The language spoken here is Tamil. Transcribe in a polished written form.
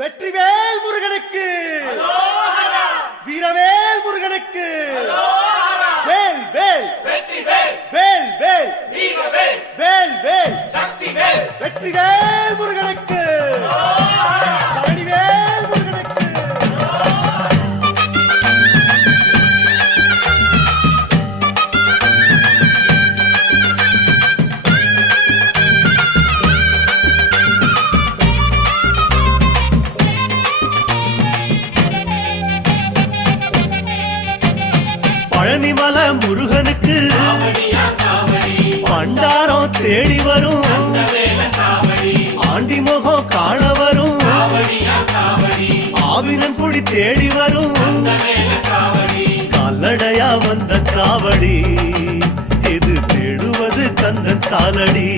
வெற்றிவேல் முருகனுக்கு, வீரவேல் முருகனுக்கு, வேல் வேல் வேல் வேல் வேல் வேல் வெற்றிவேல் முருகனுக்கு, பழனிவேல் முருகனுக்கு. பழனிமல முருகனுக்கு பண்டாரம் தேடி வரும், ஆண்டி முகம் காண வரும், ஆவினன் குடி தேடி வரும், கால்நடையா வந்த காவடி இது தேடுவது கந்தன் காலடி.